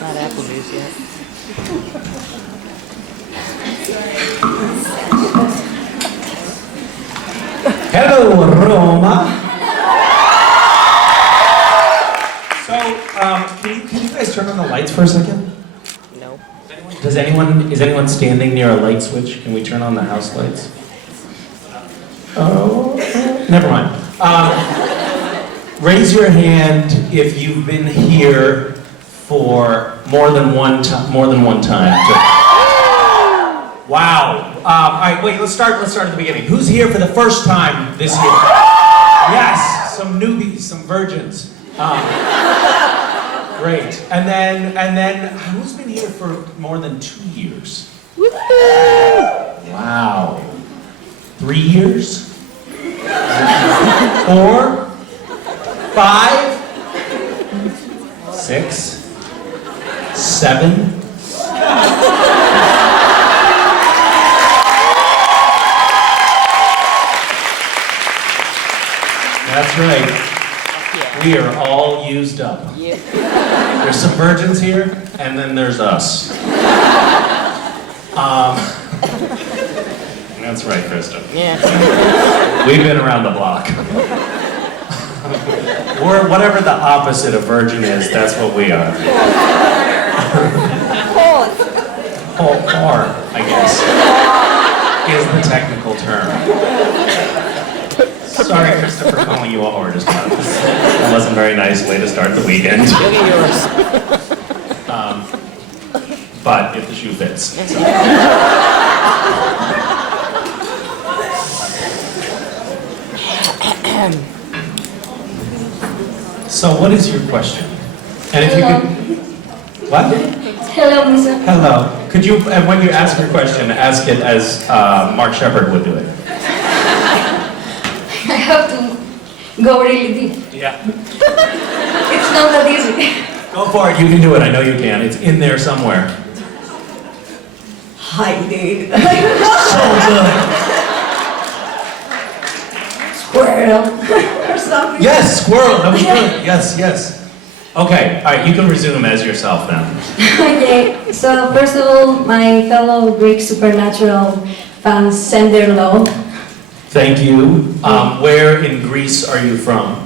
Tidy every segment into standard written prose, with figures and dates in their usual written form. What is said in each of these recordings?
It's not Applebee's yet. Hello, Roma. So, can you guys turn on the lights for a second? No. Is anyone standing near a light switch? Can we turn on the house lights? Oh, never mind. Raise your hand if you've been here for more than one time. Wow. All right, wait. Let's start at the beginning. Who's here for the first time this year? Yes, some newbies, some virgins. Great. And then, who's been here for more than 2 years? Wow. 3 years? 4? 5? 6? 7? That's right. We are all used up. Yeah. There's some virgins here, and then there's us. That's right, Krista. Yeah. We've been around the block. We're whatever the opposite of virgin is, that's what we are. Whore, I guess, is the technical term. Sorry, Krista, for calling you a whore just now. That wasn't a very nice way to start the weekend. Look at yours. But if the shoe fits. So what is your question? And if Hello. you could... What? Hello, Misha. Hello. Could you, and when you ask your question, ask it as Mark Shepard would do it. I have to go really deep. Yeah. It's not that easy. Go for it. You can do it. I know you can. It's in there somewhere. Hi, dude. So good. Squirrel. Or something. Yes, squirrel. That was good. Yes, yes. Okay. All right. You can resume as yourself now. Okay, so first of all, my fellow Greek supernatural fans send their love. Thank you. Where in Greece are you from?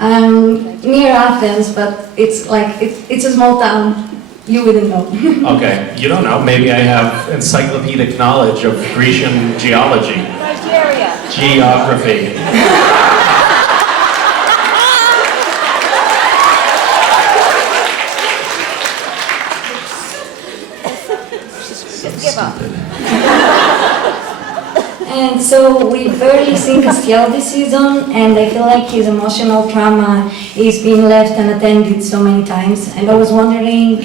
Near Athens, but it's like, it's a small town. You wouldn't know. Okay. You don't know. Maybe I have encyclopedic knowledge of Grecian geology. Nigeria. Geography. Just give up. And so we've barely seen Castiel this season, and I feel like his emotional trauma is being left unattended so many times. And I was wondering,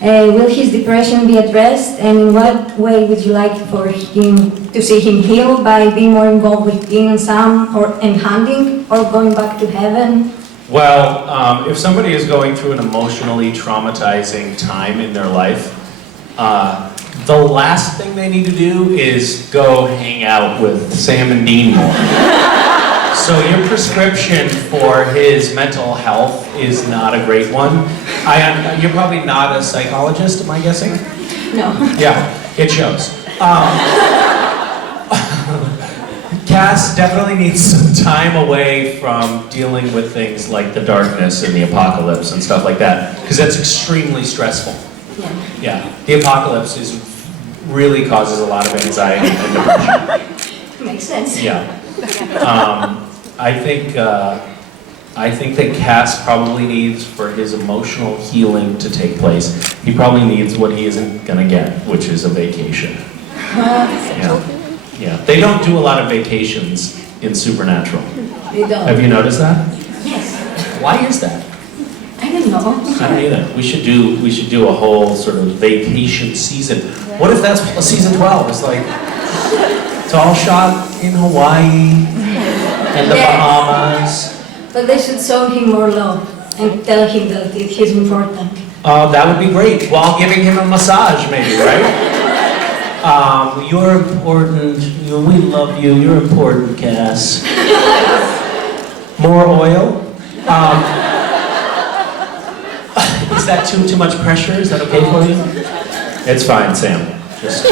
will his depression be addressed, and in what way would you like for him to see him heal? By being more involved with Dean and Sam, and hunting, or going back to heaven? Well, if somebody is going through an emotionally traumatizing time in their life, the last thing they need to do is go hang out with Sam and Dean more. So your prescription for his mental health is not a great one. You're probably not a psychologist, am I guessing? No. Yeah, it shows. Cass definitely needs some time away from dealing with things like the darkness and the apocalypse and stuff like that, because that's extremely stressful. Yeah. Yeah, the apocalypse really causes a lot of anxiety and depression. Makes sense. Yeah. I think that Cass probably needs, for his emotional healing to take place, he probably needs what he isn't gonna get, which is a vacation. Yeah. Yeah. They don't do a lot of vacations in Supernatural. They don't. Have you noticed that? Yes. Why is that? I don't know. I don't either. We should do a whole sort of vacation season. What if that's season 12? It's like, it's all shot in Hawaii and the Bahamas. But they should show him more love and tell him that he's important. That would be great. While giving him a massage, maybe, right? You're important. We love you. You're important, Cass. More oil. Is that too much pressure? Is that okay for you? It's fine, Sam. Just.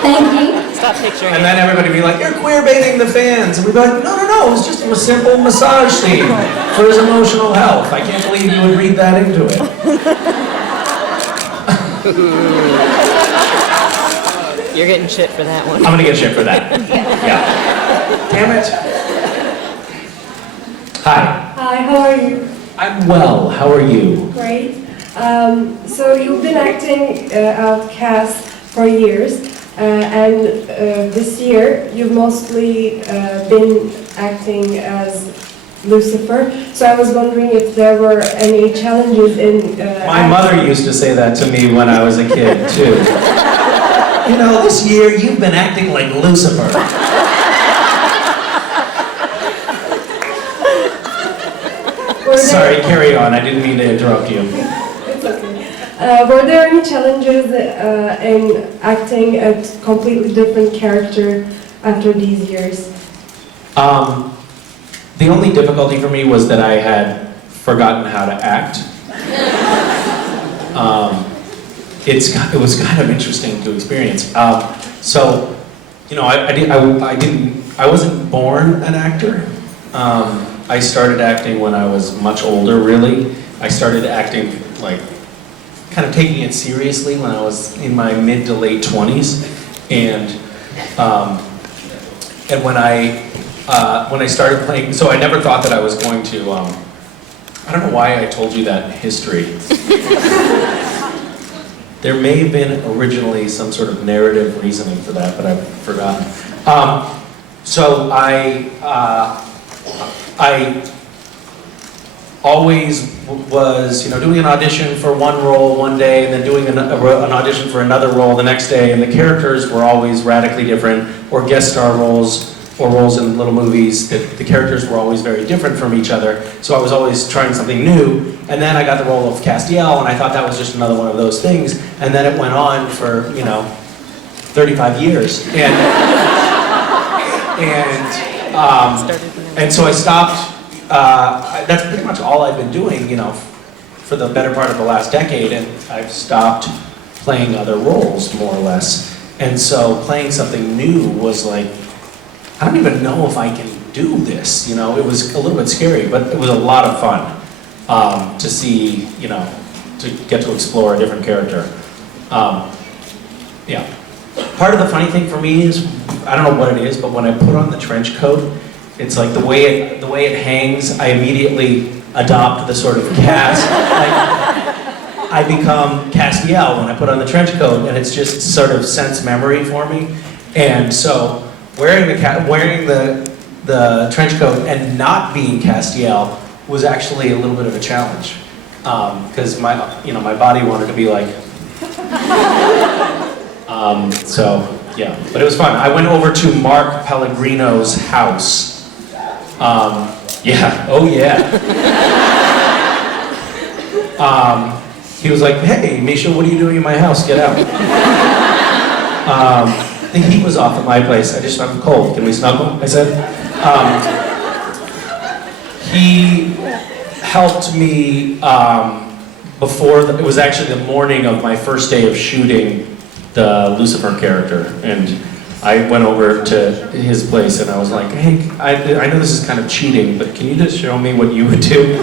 Thank you. Stop picturing And it. then everybody would be like, you're queer baiting the fans. And we'd be like, no, it was just a simple massage scene for his emotional health. I can't believe you would read that into it. You're getting shit for that one. I'm gonna get shit for that. Yeah. Damn it. Hi. Hi, how are you? I'm well. How are you? Great. So you've been acting outcast for years, and this year you've mostly been acting as Lucifer. So I was wondering if there were any challenges in. My mother used to say that to me when I was a kid, too. You know, this year you've been acting like Lucifer. Sorry, carry on. I didn't mean to interrupt you. It's okay. Were there any challenges in acting a completely different character after these years? The only difficulty for me was that I had forgotten how to act. It was kind of interesting to experience. So, you know, I wasn't born an actor. I started acting when I was much older, really. I started acting, like, kind of taking it seriously when I was in my mid to late 20s. And when I started playing, so I never thought that I was going to, I don't know why I told you that history. There may have been originally some sort of narrative reasoning for that, but I've forgotten. So I always was, you know, doing an audition for one role one day and then doing an audition for another role the next day, and the characters were always radically different, or guest star roles, or roles in little movies. The characters were always very different from each other, so I was always trying something new. And then I got the role of Castiel, and I thought that was just another one of those things, and then it went on for, you know, 35 years. And so I stopped. That's pretty much all I've been doing, you know, for the better part of the last decade, and I've stopped playing other roles, more or less. And so playing something new was like, I don't even know if I can do this, you know. It was a little bit scary, but it was a lot of fun to see, you know, to get to explore a different character. Yeah. Part of the funny thing for me is, I don't know what it is, but when I put on the trench coat, it's like the way it hangs, I immediately adopt the sort of cast. Like, I become Castiel when I put on the trench coat, and it's just sort of sense memory for me. And so wearing the trench coat and not being Castiel was actually a little bit of a challenge, because my body wanted to be like. So yeah, but it was fun. I went over to Mark Pellegrino's house. Yeah, oh yeah. He was like, hey, Misha, what are you doing in my house? Get out. The heat was off at my place. I'm cold. Can we snuggle? I said. He helped me before, it was actually the morning of my first day of shooting the Lucifer character. And I went over to his place and I was like, hey, I know this is kind of cheating, but can you just show me what you would do?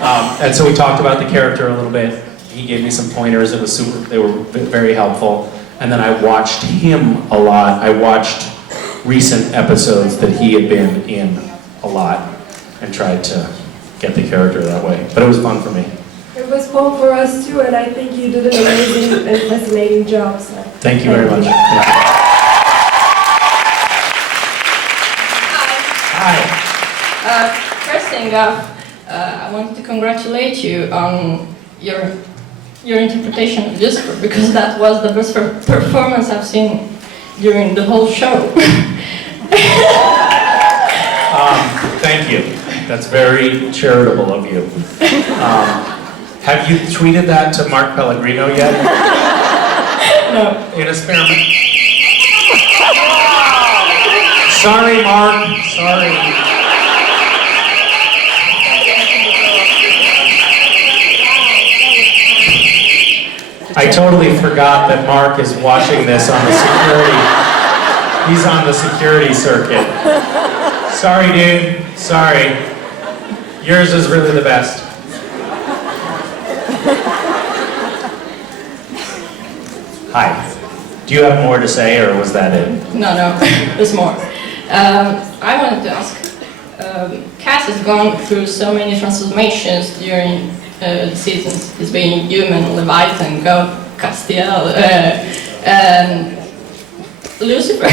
And so we talked about the character a little bit. He gave me some pointers. They were very helpful. And then I watched him a lot. I watched recent episodes that he had been in a lot and tried to get the character that way. But it was fun for me. It was fun for us too, and I think you did an amazing and fascinating job. So. Thank you very much. Hi. First thing off, I want to congratulate you on your interpretation of Lucifer, because that was the best performance I've seen during the whole show. Thank you. That's very charitable of you. Have you tweeted that to Mark Pellegrino yet? No. In a spare moment. Sorry, Mark. Sorry. I totally forgot that Mark is watching this on the security. He's on the security circuit. Sorry, dude. Sorry. Yours is really the best. Hi. Do you have more to say, or was that it? No, there's more. I wanted to ask, Cass has gone through so many transformations during the seasons. He's been human, Leviathan, God, Castiel, and Lucifer,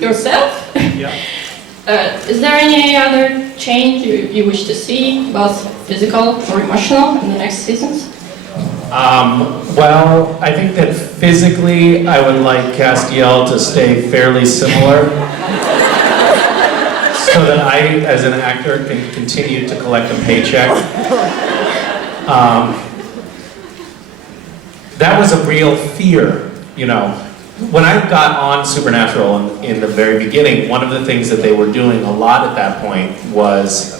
yourself. Yeah. Is there any other change you wish to see, both physical or emotional, in the next seasons? Well, I think that physically I would like Castiel to stay fairly similar so that I, as an actor, can continue to collect a paycheck. That was a real fear, you know. When I got on Supernatural in the very beginning, one of the things that they were doing a lot at that point was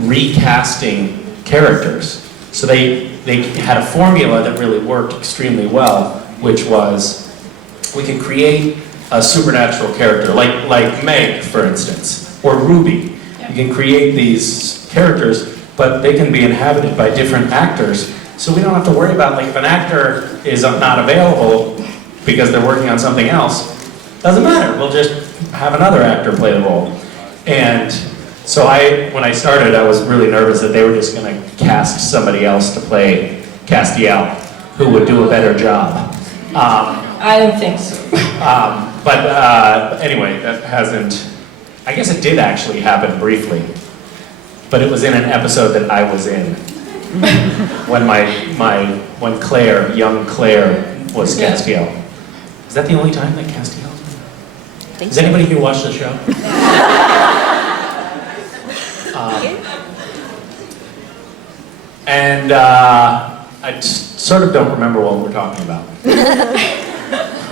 recasting characters. So they had a formula that really worked extremely well, which was we can create a supernatural character, like Meg, for instance, or Ruby. You can create these characters, but they can be inhabited by different actors. So we don't have to worry about, like, if an actor is not available because they're working on something else, doesn't matter. We'll just have another actor play the role. And so when I started, I was really nervous that they were just going to cast somebody else to play Castiel, who would do a better job. I don't think so. But anyway, that hasn't... I guess it did actually happen briefly, but it was in an episode that I was in when when Claire, young Claire, was Castiel. Is that the only time that Castiel? Does anybody here watch the show? And I sort of don't remember what we're talking about.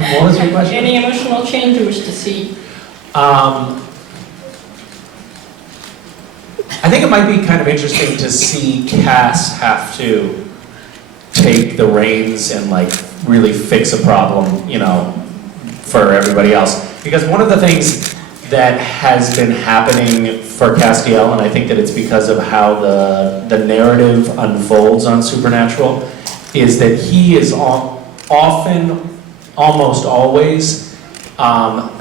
What was your question? Any emotional change you wish to see? I think it might be kind of interesting to see Cass have to take the reins and, like, really fix a problem, you know, for everybody else. Because one of the things that has been happening for Castiel, and I think that it's because of how the narrative unfolds on Supernatural, is that he is often, almost always,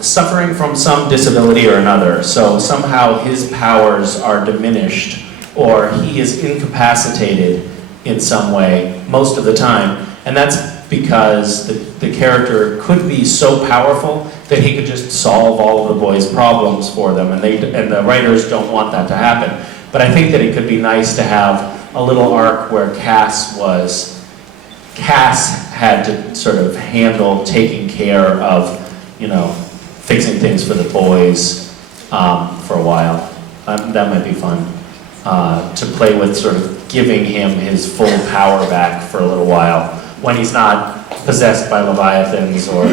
suffering from some disability or another. So somehow his powers are diminished, or he is incapacitated in some way most of the time. And that's because the character could be so powerful that he could just solve all of the boys' problems for them, and the writers don't want that to happen. But I think that it could be nice to have a little arc where Cass had to sort of handle taking care of, you know, fixing things for the boys for a while. That might be fun to play with, sort of giving him his full power back for a little while when he's not possessed by Leviathans or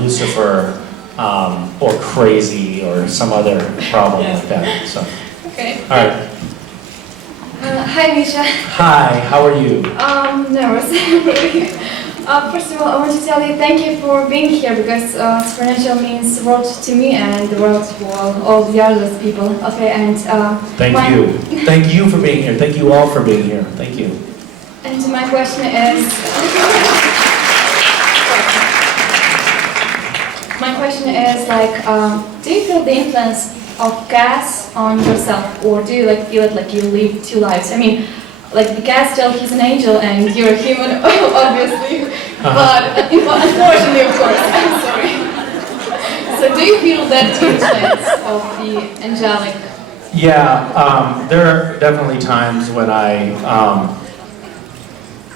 Lucifer or crazy or some other problem like that. So, Okay. all right. Hi, Misha. Hi, how are you? Nervous. First of all, I want to tell you thank you for being here, because Supernatural means the world to me and the world to all the other people. Okay, and Thank you. Thank you for being here. Thank you all for being here. Thank you. And my question is, like, do you feel the influence of Cass on yourself, or do you feel it like you live two lives? I mean, like the Castiel, he's an angel and you're a human, obviously, but unfortunately, of course, I'm sorry. So do you feel that influence of the angelic? Yeah, there are definitely times when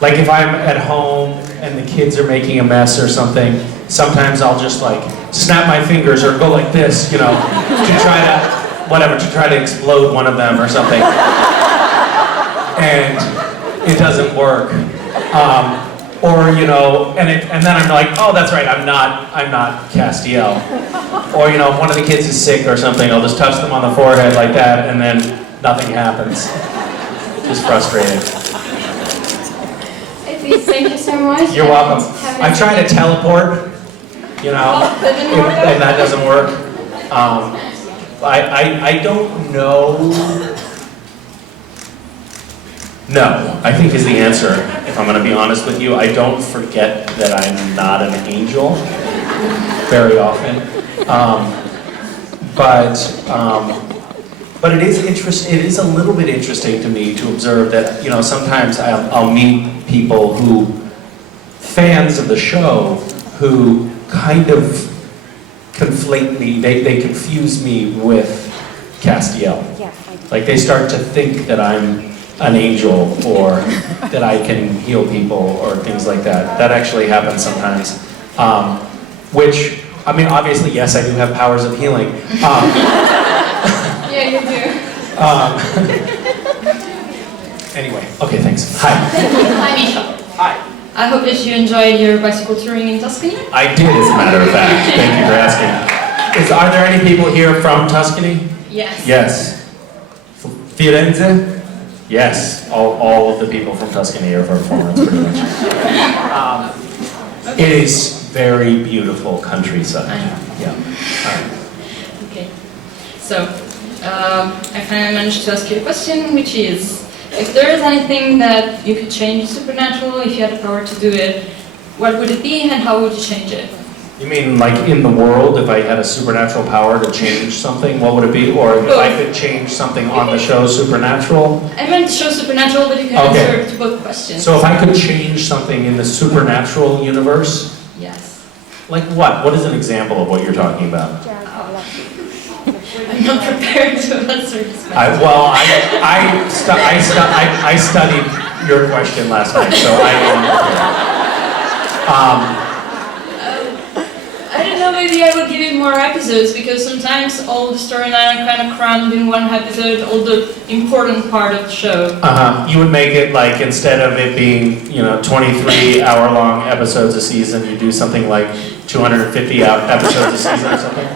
like if I'm at home and the kids are making a mess or something, sometimes I'll just like snap my fingers or go like this, you know, to try to explode one of them or something. And it doesn't work. Or, you know, and then I'm like, oh, that's right, I'm not Castiel. Or, you know, if one of the kids is sick or something, I'll just touch them on the forehead like that, and then nothing happens. Just frustrated. Thank you so much. You're welcome. I try to teleport, you know, and that doesn't work. I don't know. No, I think is the answer, if I'm going to be honest with you. I don't forget that I'm not an angel very often. But it is a little bit interesting to me to observe that, you know, sometimes I'll meet people who, fans of the show, who kind of conflate me, they confuse me with Castiel. Like they start to think that I'm an angel or that I can heal people or things like that. That actually happens sometimes. Which, I mean, obviously, yes, I do have powers of healing. Yeah, you do. Anyway, okay, thanks. Hi. Hi, Misha. Hi. I hope that you enjoyed your bicycle touring in Tuscany. I did, as a matter of fact. Thank you for asking. Are there any people here from Tuscany? Yes. Yes. Firenze? Yes. All of the people from Tuscany are from Florence, pretty much. It is very beautiful countryside. I know. Yeah. Okay. So, I finally managed to ask you a question, which is, if there is anything that you could change in Supernatural, if you had the power to do it, what would it be and how would you change it? You mean like in the world, if I had a supernatural power to change something, what would it be? Or if I could change something on the show Supernatural? I meant show Supernatural, but you can answer to both questions. So if I could change something in the Supernatural universe? Yes. Like what? What is an example of what you're talking about? I'm not prepared to answer this question. I studied your question last night, so I am prepared. I don't know, maybe I would give it more episodes, because sometimes all the storyline are kind of crammed in one episode, all the important part of the show. You would make it like, instead of it being, you know, 23 hour-long episodes a season, you do something like 250 episodes a season or something?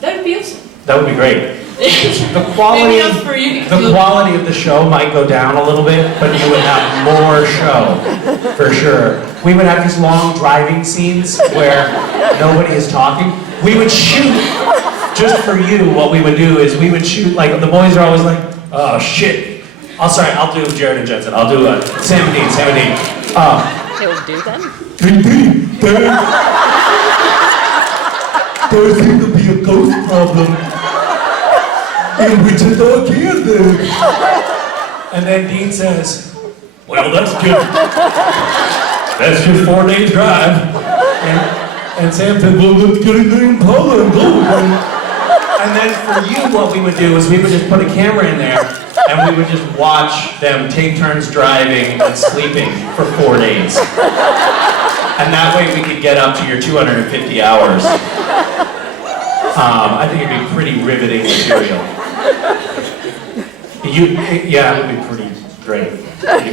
That would be awesome. That would be great. The Maybe not for you. the quality of the show might go down a little bit, but you would have more show, for sure. We would have these long driving scenes where nobody is talking. We would shoot, just for you, what we would do is we would shoot, like, the boys are always like, oh shit. Oh, sorry, I'll do Jared and Jensen. I'll do Sam and Dean. They will do that? There seems to be a ghost problem in Wichita, Kansas. And then Dean says, well, that's just 4 days drive. And Sam said, well, let's get in the Impala and go. And then for you, what we would do is we would just put a camera in there and we would just watch them take turns driving and sleeping for 4 days. And that way we could get up to your 250 hours. I think it'd be pretty riveting material. Yeah, it would be pretty great. You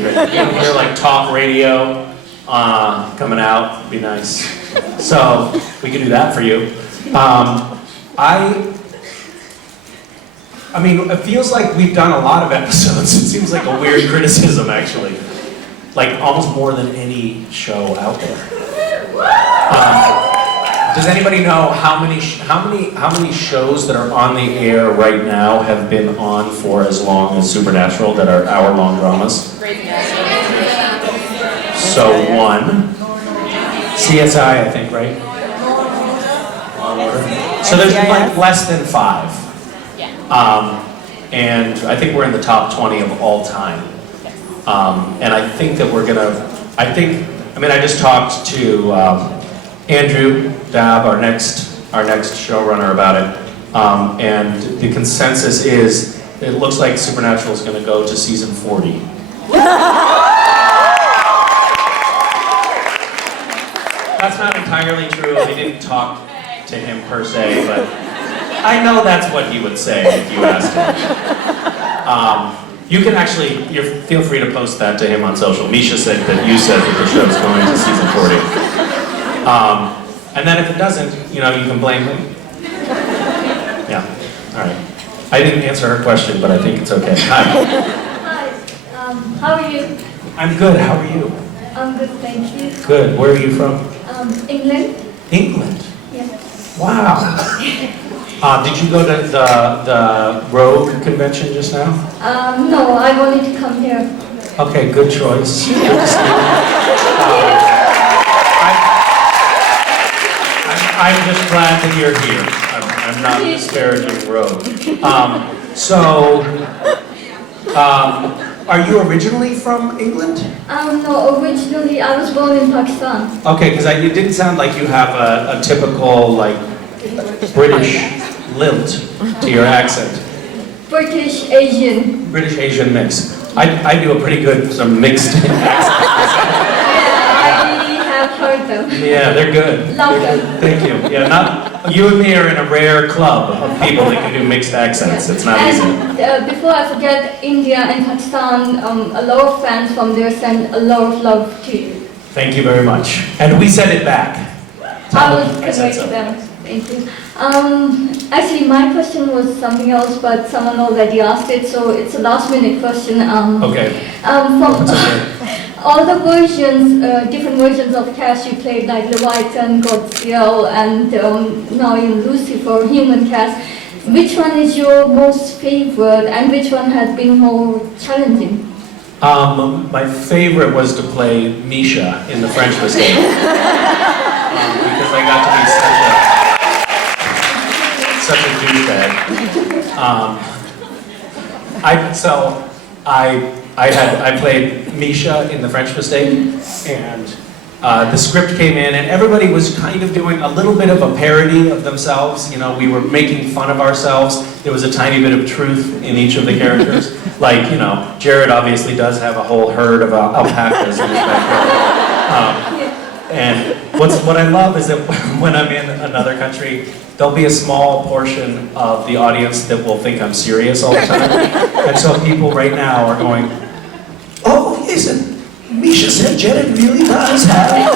hear like talk radio coming out, it'd be nice. So we could do that for you. I mean, it feels like we've done a lot of episodes. It seems like a weird criticism, actually. Like almost more than any show out there. Does anybody know how many shows that are on the air right now have been on for as long as Supernatural that are hour-long dramas? So one. CSI, I think, right? So there's like less than 5. And I think we're in the top 20 of all time. And I think that we're gonna, I just talked to Andrew Dabb, our next showrunner, about it. And the consensus is, it looks like Supernatural is gonna go to season 40. That's not entirely true. We didn't talk to him per se, but I know that's what he would say if you asked him. You can actually, feel free to post that to him on social. Misha said that you said that the show's going to season 40. And then if it doesn't, you can blame him. Yeah, all right. I didn't answer her question, but I think it's okay. Hi. Hi, how are you? I'm good, how are you? I'm good, thank you. Good, where are you from? England? England? Yeah. Wow. Did you go to the Rogue convention just now? No, I wanted to come here. Okay, good choice. Good to see you. I'm just glad that you're here. I'm not disparaging Rogue. Are you originally from England? No, originally I was born in Pakistan. Okay, because it didn't sound like you have a typical, like, British lilt to your accent. British Asian. British Asian mix. I do a pretty good mixed accent. Yeah, I have heard them. Yeah, they're good. Love They're them. good. Thank you. Yeah, you and me are in a rare club of people that can do mixed accents. It's not easy. And before I forget, India and Pakistan, a lot of fans from there send a lot of love to you. Thank you very much. And we sent it back. I will I said convey to so. them. Thank you. Actually, my question was something else, but someone already asked it, so it's a last-minute question. Okay. From It's okay. all the versions, different versions of Cass you played, like Leviathan, Castiel, and now in Lucifer, human Cass, which one is your most favorite, and which one has been more challenging? My favorite was to play Misha in the French Mistake. Because I got to be such a douchebag. I played Misha in the French Mistake, and the script came in, and everybody was kind of doing a little bit of a parody of themselves. We were making fun of ourselves. There was a tiny bit of truth in each of the characters. Like, Jared obviously does have a whole herd of alpacas in his backyard. And what I love is that when I'm in another country, there'll be a small portion of the audience that will think I'm serious all the time. And so people right now are going, oh, listen, Misha said Jared really does have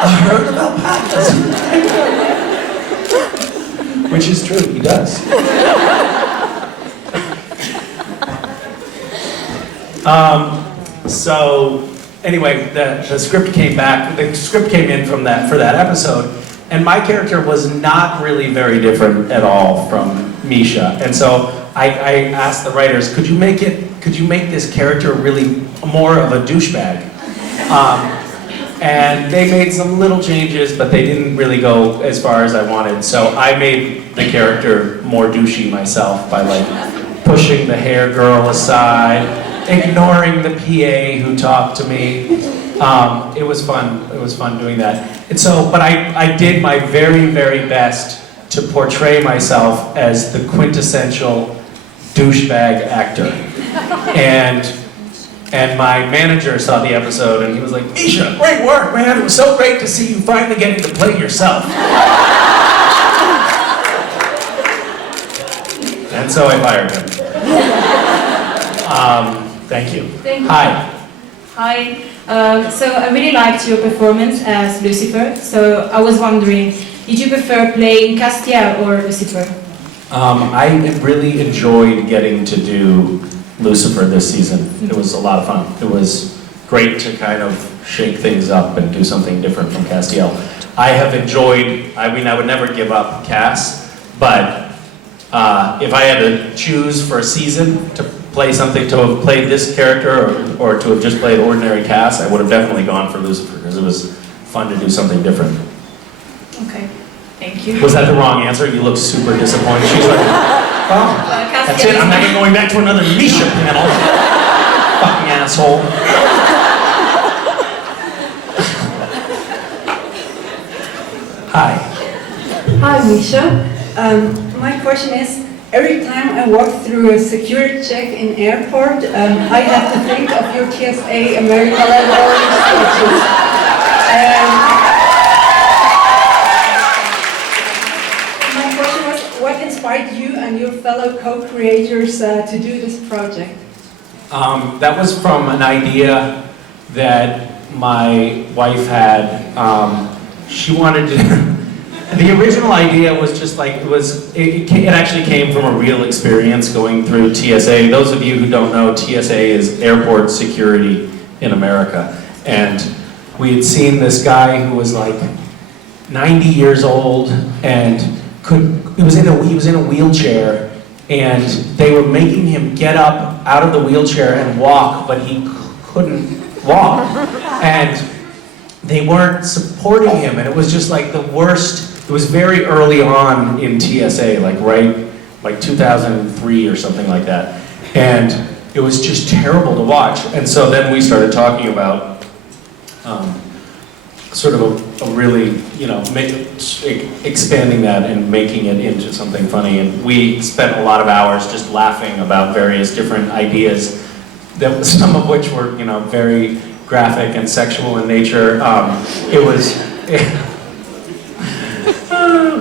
a herd of alpacas. Which is true, he does. Anyway, the script came back. The script came in for that episode, and my character was not really very different at all from Misha. And so I asked the writers, could you make this character really more of a douchebag? And they made some little changes, but they didn't really go as far as I wanted. So I made the character more douchey myself by pushing the hair girl aside, ignoring the PA who talked to me. It was fun. It was fun doing that. And so, but I did my very, very best to portray myself as the quintessential douchebag actor. And my manager saw the episode and he was like, Misha, great work, man. It was so great to see you finally getting to play yourself. And so I fired him. Thank you. Thank you. Hi. Hi. So I really liked your performance as Lucifer. So I was wondering, did you prefer playing Castiel or Lucifer? I really enjoyed getting to do Lucifer this season. It was a lot of fun. It was great to kind of shake things up and do something different from Castiel. I have enjoyed, I would never give up Cass, but if I had to choose for a season to play something, to have played this character or to have just played ordinary Cass, I would have definitely gone for Lucifer because it was fun to do something different. Okay, thank you. Was that the wrong answer? You look super disappointed. She's like, oh, that's it, I'm never going back to another Misha panel. Fucking asshole. Hi. Hi, Misha. My question is, every time I walk through a security check in airport, I have to think of your TSA America level instructions. My question was, what inspired you and your fellow co-creators to do this project? That was from an idea that my wife had. She wanted to. The original idea was just like it actually came from a real experience going through TSA. Those of you who don't know, TSA is airport security in America, and we had seen this guy who was like 90 years old and he was in a wheelchair, and they were making him get up out of the wheelchair and walk, but he couldn't walk, and they weren't supporting him, and it was just like the worst. It was very early on in TSA, like 2003 or something like that, and it was just terrible to watch. And so then we started talking about sort of a really, expanding that and making it into something funny. And we spent a lot of hours just laughing about various different ideas, that some of which were, very graphic and sexual in nature.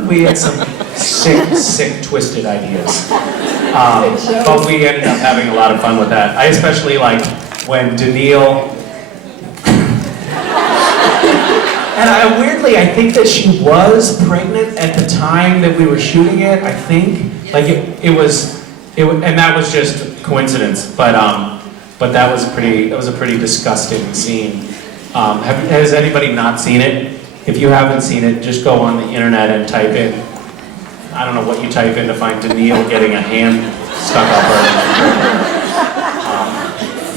We had some sick, twisted ideas. But we ended up having a lot of fun with that. I especially like when Daniil, and weirdly, I think that she was pregnant at the time that we were shooting it, I think. Like and that was just coincidence, but that was a pretty disgusting scene. Has anybody not seen it? If you haven't seen it, just go on the internet and type in, I don't know what you type in to find Daniil getting a hand stuck up her.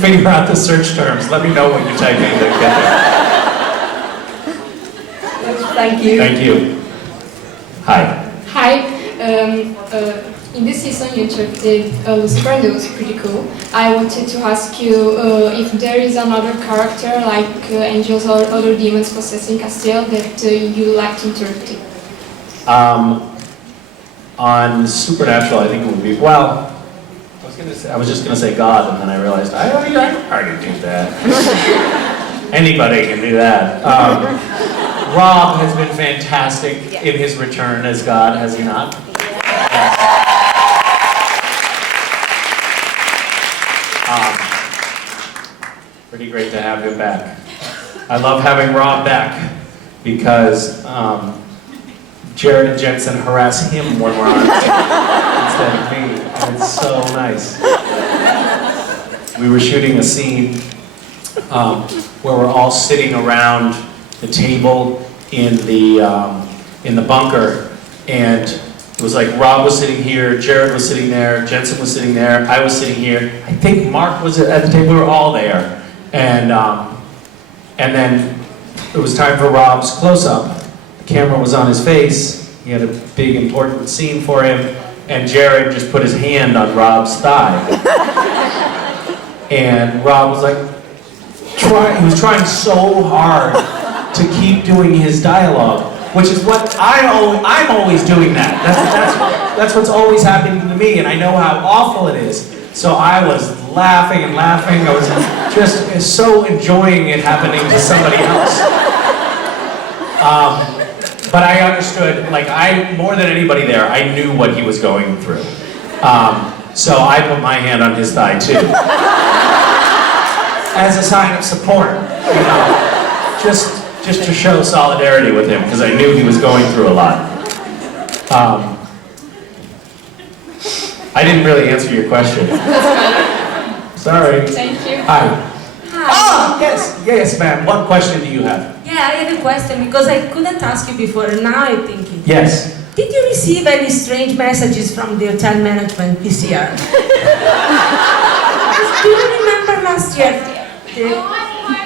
Figure out the search terms. Let me know what you type in to get there. Thank you. Thank you. Hi. Hi. In this season you interpreted Lucifer, and it was pretty cool. I wanted to ask you if there is another character like angels or other demons possessing Castiel that you like to interpret. On Supernatural, I think it would be, I was just gonna say God, and then I realized I already do that. Anybody can do that. Rob has been fantastic in his return as God, has he not? Pretty great to have him back. I love having Rob back because Jared and Jensen harass him when we're on instead of me, and it's so nice. We were shooting a scene where we're all sitting around the table in the bunker, and it was like Rob was sitting here, Jared was sitting there, Jensen was sitting there, I was sitting here. I think Mark was at the table. We were all there, and then it was time for Rob's close-up. The camera was on his face. He had a big important scene for him, and Jared just put his hand on Rob's thigh, and Rob was like, he was trying so hard to keep doing his dialogue, which is what I'm always doing that. That's what's always happening to me, and I know how awful it is. So I was laughing and laughing. I was just so enjoying it happening to somebody else. But I understood, more than anybody there, I knew what he was going through. So I put my hand on his thigh too, as a sign of support, just to show solidarity with him, because I knew he was going through a lot. I didn't really answer your question. Sorry. Thank you. Hi. Ah, yes, ma'am. What question do you have? Yeah, I have a question because I couldn't ask you before, and now I'm thinking. Yes. Did you receive any strange messages from the hotel management this year? Do you remember last year?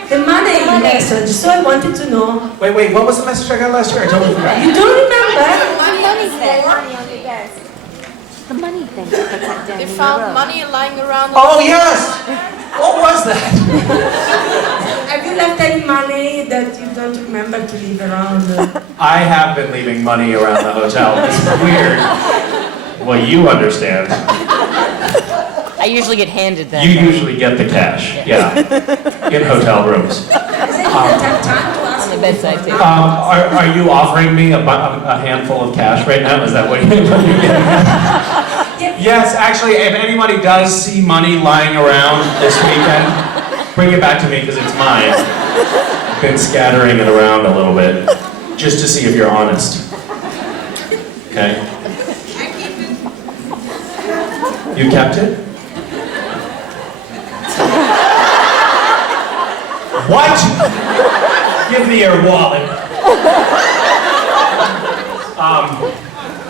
The money message, so I wanted to know. Wait, what was the message I got last year? I totally forgot. You don't remember? The money thing. They found money lying around. Oh, yes! What was that? Have you left any money that you don't remember to leave around? I have been leaving money around the hotel. It's weird. Well, you understand. I usually get handed that. You usually get the cash, yeah, in hotel rooms. On the bedside table. Are you offering me a handful of cash right now? Is that what you're getting at? Yes, actually, if anybody does see money lying around this weekend, bring it back to me because it's mine. I've been scattering it around a little bit, just to see if you're honest. Okay? You kept it? What? Give me your wallet.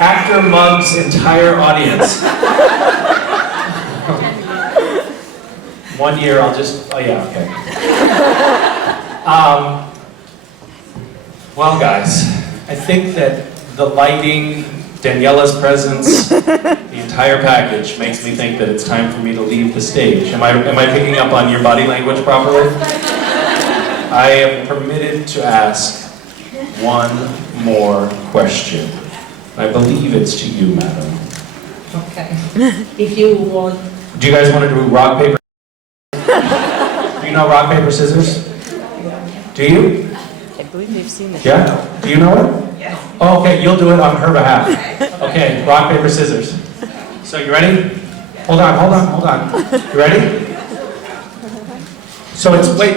Actor Mug's entire audience. 1 year, I'll just, oh yeah, okay. Well guys, I think that the lighting, Daniela's presence, the entire package makes me think that it's time for me to leave the stage. Am I picking up on your body language properly? I am permitted to ask one more question. I believe it's to you, madam. Okay. If you want. Do you guys want to do rock, paper? Do you know rock, paper, scissors? Do you? I believe they've seen the Yeah? Do you know it? Yes. Oh, okay, you'll do it on her behalf. Okay, rock, paper, scissors. So you ready? Hold on. You ready? So it's, wait.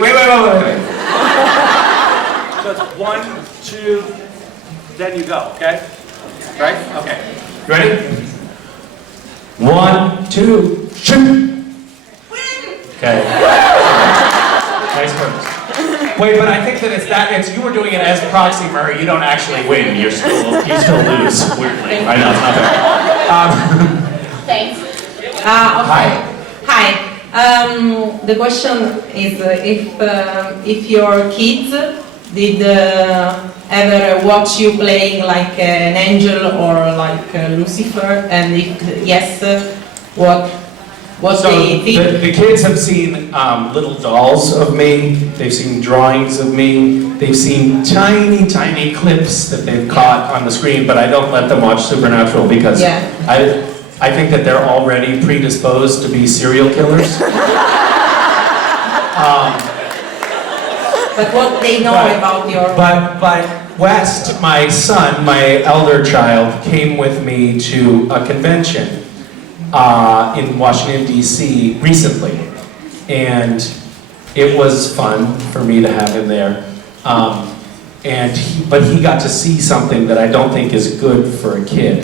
So it's 1, 2, then you go, okay? Right? Okay. You ready? 1, 2, shoot! Okay. Nice first. Wait, but I think that it's you were doing it as proxy, Murray. You don't actually win. You still lose. Weirdly. I know, it's not fair. Thanks. Okay. Hi. The question is if your kids did ever watch you playing like an angel or like Lucifer, and if yes, what So they think? the kids have seen little dolls of me. They've seen drawings of me. They've seen tiny clips that they've caught on the screen. But I don't let them watch Supernatural because I think that they're already predisposed to be serial killers. But what they know about your... But West, my son, my elder child, came with me to a convention in Washington, D.C. recently. And it was fun for me to have him there. But he got to see something that I don't think is good for a kid,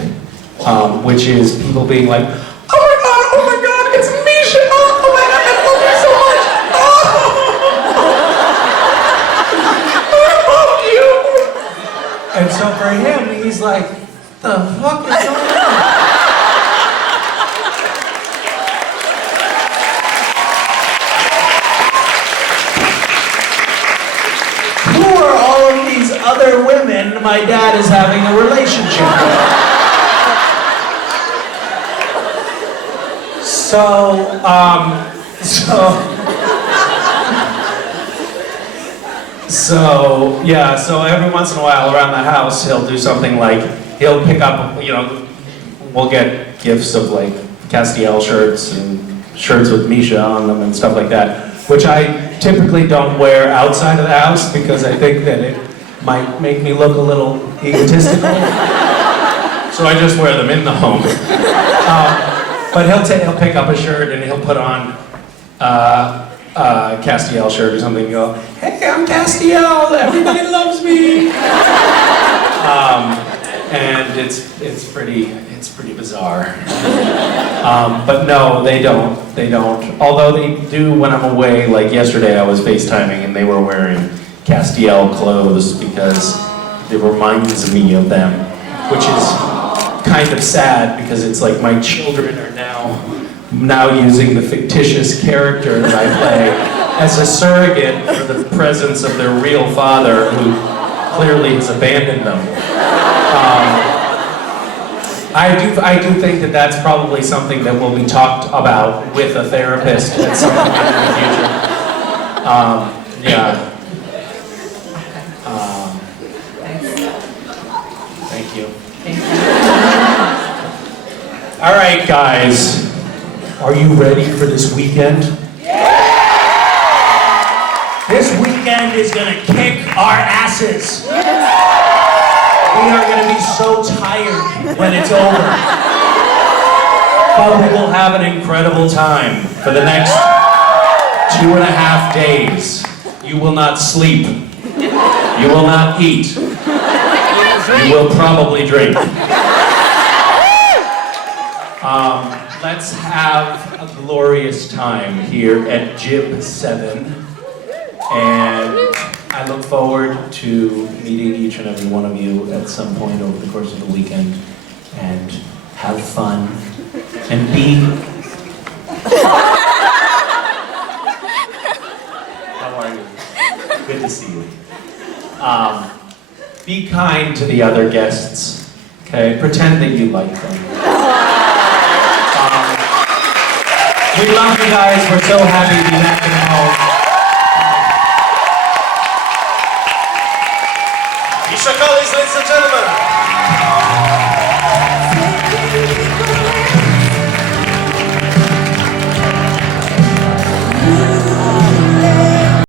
which is people being like, oh my God, it's Misha! Oh my God, I love you so much! And so for him, he's like, the fuck is going on? Who are all of these other women my dad is having a relationship with? So every once in a while around the house, he'll do something like, he'll pick up, we'll get gifts of like Castiel shirts and shirts with Misha on them and stuff like that, which I typically don't wear outside of the house because I think that it might make me look a little egotistical. So I just wear them in the home. But he'll pick up a shirt and he'll put on Castiel shirt or something and go, hey, I'm Castiel, everybody loves me. And it's pretty bizarre. But no, they don't. Although they do when I'm away, like yesterday I was FaceTiming and they were wearing Castiel clothes because it reminds me of them, which is kind of sad because it's like my children are now using the fictitious character that I play as a surrogate for the presence of their real father who clearly has abandoned them. I do think that that's probably something that will be talked about with a therapist at some point in the future. Thank you. All right, guys. Are you ready for this weekend? This weekend is gonna kick our asses. We are gonna be so tired when it's over. But we will have an incredible time for the next 2.5 days. You will not sleep. You will not eat. You will probably drink. Let's have a glorious time here at JIB7. And I look forward to meeting each and every one of you at some point over the course of the weekend. And have fun. And be... How are you? Good to see you. Be kind to the other guests, okay? Pretend that you like them. We love you guys. We're so happy to be back in the home. Misha, ladies and gentlemen.